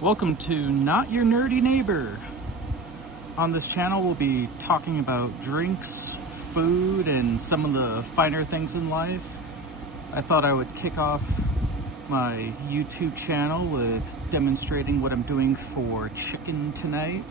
Welcome to Not Your Nerdy Neighbor. On this channel, we'll be talking about drinks, food, and some of the finer things in life. I thought I would kick off my YouTube channel with demonstrating what I'm doing for chicken tonight.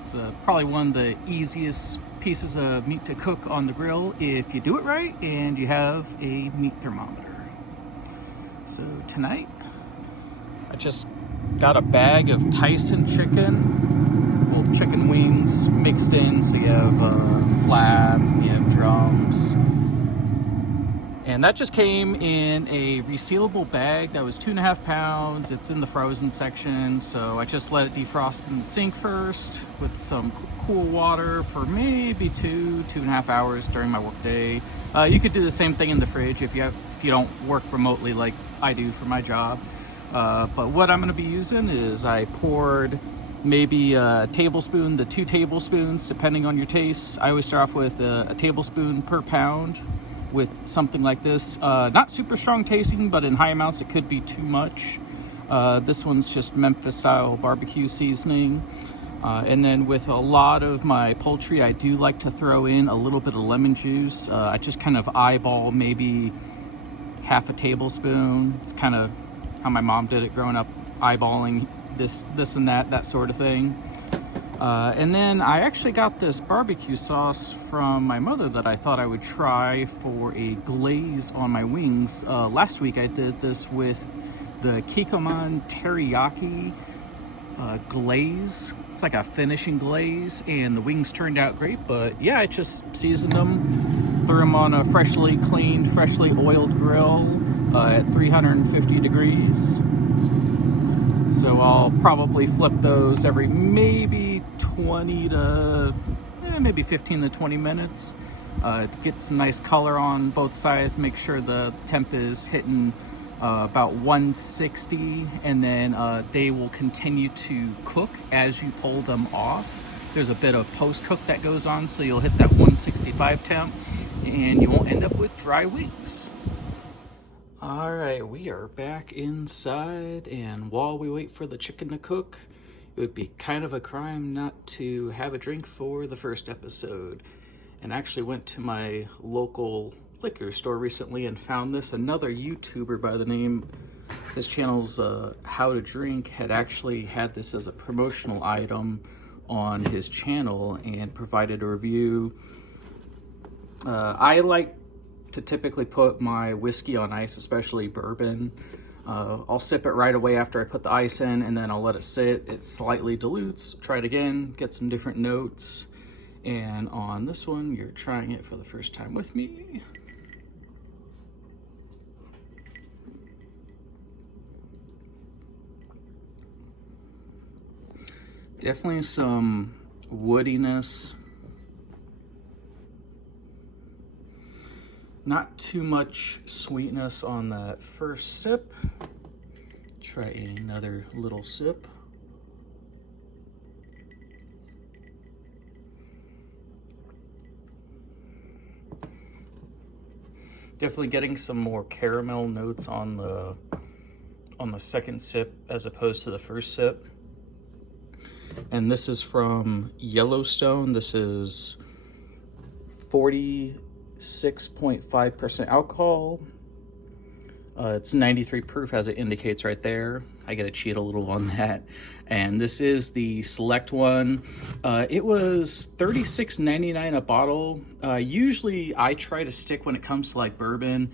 It's probably one of the easiest pieces of meat to cook on the grill if you do it right and you have a meat thermometer. So tonight, I just got a bag of Tyson chicken, well, chicken wings mixed in, so you have flats and you have drums. And that just came in a resealable bag that was 2.5 pounds. It's in the frozen section, so I just let it defrost in the sink first with some cool water for maybe 2.5 hours during my work day. You could do the same thing in the fridge if you don't work remotely like I do for my job. But what I'm going to be using is I poured maybe a tablespoon to 2 tablespoons, depending on your taste. I always start off with a tablespoon per pound with something like this. Not super strong tasting, but in high amounts it could be too much. This one's just Memphis style barbecue seasoning. And then with a lot of my poultry, I do like to throw in a little bit of lemon juice. I just kind of eyeball maybe half a tablespoon. It's kind of how my mom did it growing up, eyeballing this and that sort of thing. And then I actually got this barbecue sauce from my mother that I thought I would try for a glaze on my wings. Last week I did this with the Kikkoman Teriyaki Glaze. It's like a finishing glaze, and the wings turned out great. But yeah, I just seasoned them, threw them on a freshly cleaned, freshly oiled grill at 350 degrees. So I'll probably flip those every maybe 20 to maybe 15 to 20 minutes to get some nice color on both sides. Make sure the temp is hitting about 160, and then they will continue to cook as you pull them off. There's a bit of post-cook that goes on, so you'll hit that 165 temp and you won't end up with dry wings. All right, we are back inside, and while we wait for the chicken to cook, it would be kind of a crime not to have a drink for the first episode. And I actually went to my local liquor store recently and found this. Another YouTuber by the name, his channel's How to Drink, had actually had this as a promotional item on his channel and provided a review. I like to typically put my whiskey on ice, especially bourbon. I'll sip it right away after I put the ice in, and then I'll let it sit. It slightly dilutes. Try it again, get some different notes. And on this one, you're trying it for the first time with me. Definitely some woodiness. Not too much sweetness on that first sip. Try another little sip. Definitely getting some more caramel notes on the second sip as opposed to the first sip. And this is from Yellowstone. This is 46.5% alcohol. It's 93 proof as it indicates right there. I gotta cheat a little on that. And this is the Select one. It was $36.99 a bottle. Usually I try to stick when it comes to like bourbon.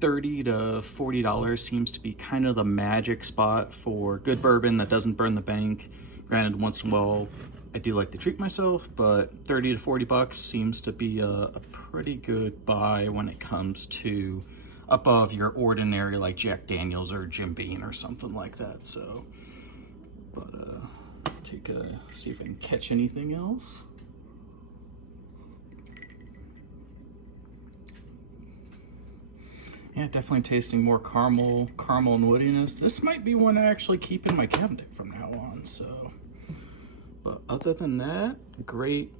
$30 to $40 seems to be kind of the magic spot for good bourbon that doesn't burn the bank. Granted, once in a while I do like to treat myself, but 30 to 40 bucks seems to be a pretty good buy when it comes to above your ordinary like Jack Daniels or Jim Beam or something like that. So, but see if I can catch anything else. Yeah, definitely tasting more caramel and woodiness. This might be one I actually keep in my cabinet from now on. So, but other than that, great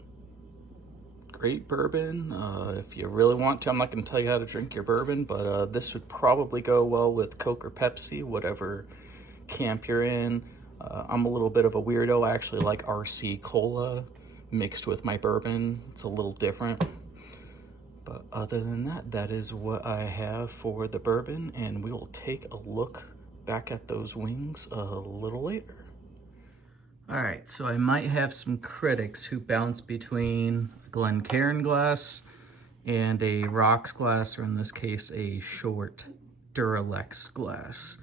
bourbon. If you really want to, I'm not going to tell you how to drink your bourbon, but this would probably go well with Coke or Pepsi, whatever camp you're in. I'm a little bit of a weirdo. I actually like RC Cola mixed with my bourbon. It's a little different. But other than that, that is what I have for the bourbon, and we will take a look back at those wings a little later. All right, so I might have some critics who bounce between a Glencairn glass and a rocks glass, or in this case, a short Duralex glass.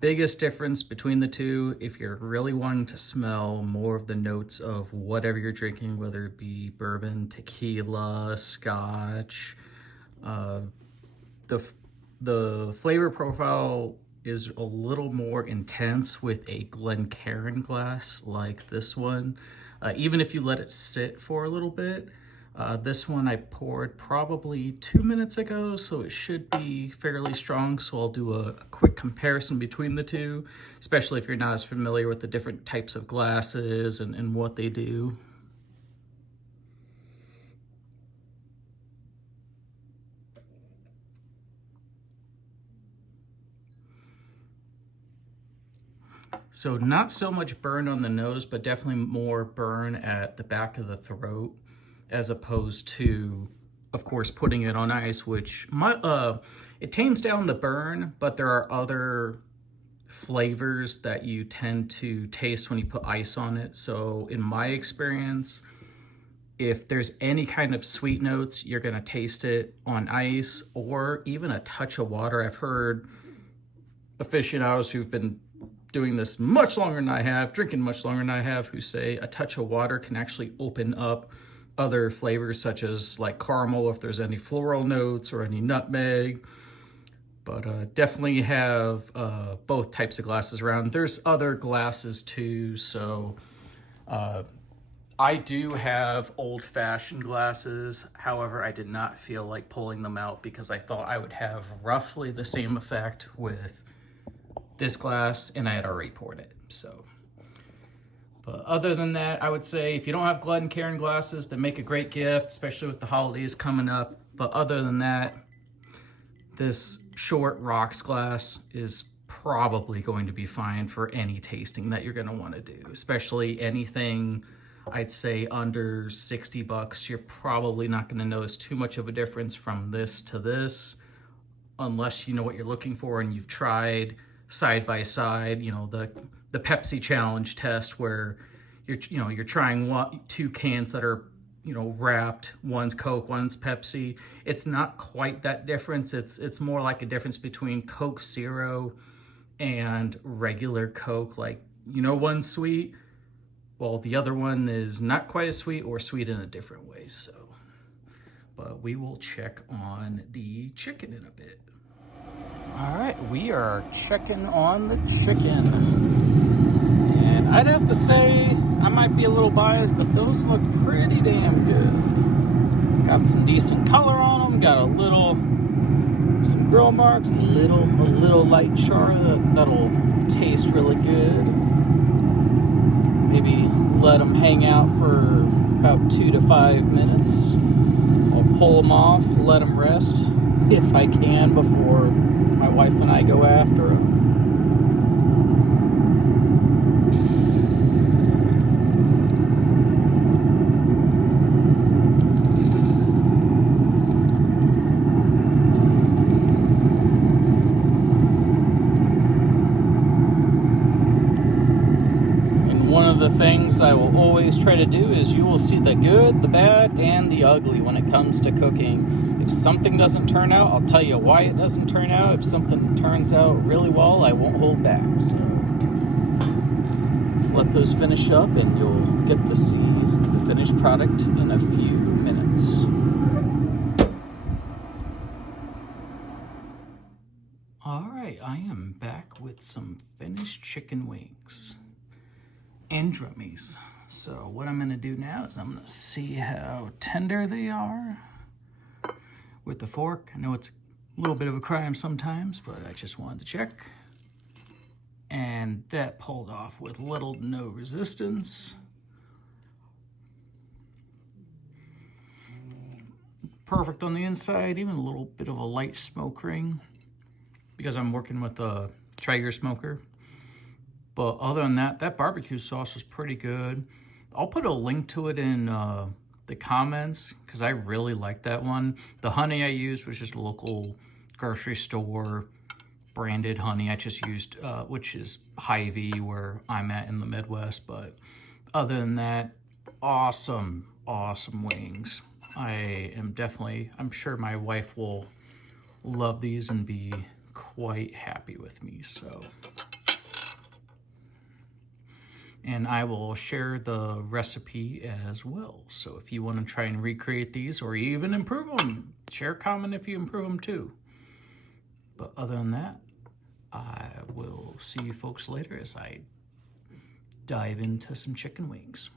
Biggest difference between the two, if you're really wanting to smell more of the notes of whatever you're drinking, whether it be bourbon, tequila, scotch, the flavor profile is a little more intense with a Glencairn glass like this one. Even if you let it sit for a little bit. This one I poured probably 2 minutes ago, so it should be fairly strong. So I'll do a quick comparison between the two, especially if you're not as familiar with the different types of glasses and what they do. So not so much burn on the nose, but definitely more burn at the back of the throat, as opposed to, of course, putting it on ice, which it tames down the burn, but there are other flavors that you tend to taste when you put ice on it. So in my experience, if there's any kind of sweet notes, you're gonna taste it on ice or even a touch of water. I've heard aficionados who've been doing this much longer than I have, drinking much longer than I have, who say a touch of water can actually open up other flavors such as like caramel, if there's any floral notes or any nutmeg. But definitely have both types of glasses around. There's other glasses too, so I do have old-fashioned glasses. However, I did not feel like pulling them out because I thought I would have roughly the same effect with this glass, and I had already poured it. So, but other than that, I would say if you don't have Glencairn glasses, then make a great gift, especially with the holidays coming up. But other than that, this short rocks glass is probably going to be fine for any tasting that you're going to want to do, especially anything I'd say under 60 bucks. You're probably not going to notice too much of a difference from this to this, unless you know what you're looking for and you've tried side by side, you know, the Pepsi challenge test where you're trying two cans that are, you know, wrapped, one's Coke, one's Pepsi. It's not quite that difference. It's more like a difference between Coke Zero and regular Coke. Like, you know, one's sweet, well, the other one is not quite as sweet or sweet in a different way. So, but we will check on the chicken in a bit. All right, we are checking on the chicken. And I'd have to say, I might be a little biased, but those look pretty damn good. Got some decent color on them, got some grill marks, a little light char that'll taste really good. Maybe let them hang out for about 2 to 5 minutes. I'll pull them off, let them rest if I can before my wife and I go after them. One of the things I will always try to do is you will see the good, the bad, and the ugly when it comes to cooking. If something doesn't turn out, I'll tell you why it doesn't turn out. If something turns out really well, I won't hold back. So let's let those finish up and you'll get to see the finished product in a few minutes. All right, I am back with some finished chicken wings and drummies. So what I'm gonna do now is I'm gonna see how tender they are with the fork. I know it's a little bit of a crime sometimes, but I just wanted to check. And that pulled off with little to no resistance. Perfect on the inside, even a little bit of a light smoke ring because I'm working with a Traeger smoker. But other than that, that barbecue sauce was pretty good. I'll put a link to it in the comments because I really like that one. The honey I used was just a local grocery store branded honey. I just used, which is Hy-Vee where I'm at in the Midwest. But other than that, awesome wings. I'm sure my wife will love these and be quite happy with me, so. And I will share the recipe as well. So if you want to try and recreate these or even improve them, share a comment if you improve them too. But other than that, I will see you folks later as I dive into some chicken wings.